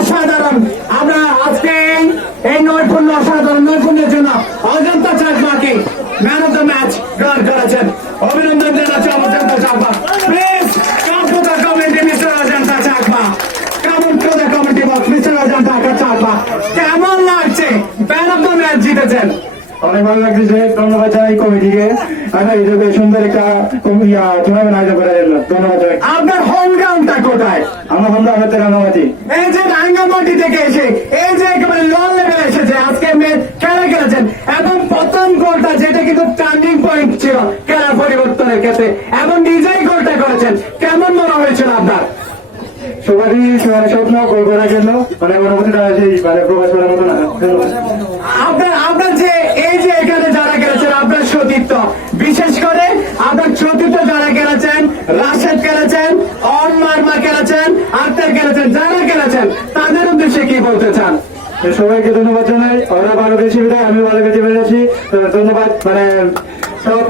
অসাধারণ। আমরা আজকে এই নৈপুণ্য অসাধারণ নৈপুণ্যের জন্য অজন্তা চাকমাকে ম্যান অফ দ্য ম্যাচ গ্রহণ করেছেন। অভিনন্দন জানাচ্ছি Ajanta Chakma. Please come to the committee mister Ajanta Chakma. Come on to the committee box mister Ajanta Chakma. কেমন লাগছে? ম্যান অফ দ্য ম্যাচ জিতেছেন। অনেক ভালো লাগতেছে। ধন্যবাদ জানাই কমিটিকে। আমরা এই সুন্দর একটা টুর্নামেন্ট আয়োজন করার জন্য ধন্যবাদ আপনার হোম আমরা আমরা আমাদের রাঙামাটি। এই যে রাঙ্গামাটি থেকে এসে এই যে একেবারে লোয়ার লেভেল এসেছে আজকে খেলা খেলেছেন। এবং প্রথম গোলটা যেটা কিন্তু টার্নিং পয়েন্ট ছিল খেলা পরিবর্তনের ক্ষেত্রে। এবং নিজেই গোলটা করেছেন। কেমন মনে হয়েছিল আপনার? সবারই স্বপ্ন গোল করার জন্য। মানে অনুভূতিটা সেই মানে প্রকাশ করার মতো না। আপনার আপনার যে এই যে এখানে যারা খেলেছেন আপনার সতীর্থ। বিশেষ করে আপনার চতুর্থ যারা খেলেছেন রাশেদ খেলেছেন অন মার্মা খেলেছেন আক্তার গেলেছেন যারা গেলেছেন তাদের উদ্দেশ্যে কি বলতে চান? সবাইকে ধন্যবাদ জানাই। ওরা ভালো বেশি বিদায় আমি ভালো বেশি বেড়েছি ধন্যবাদ মানে সব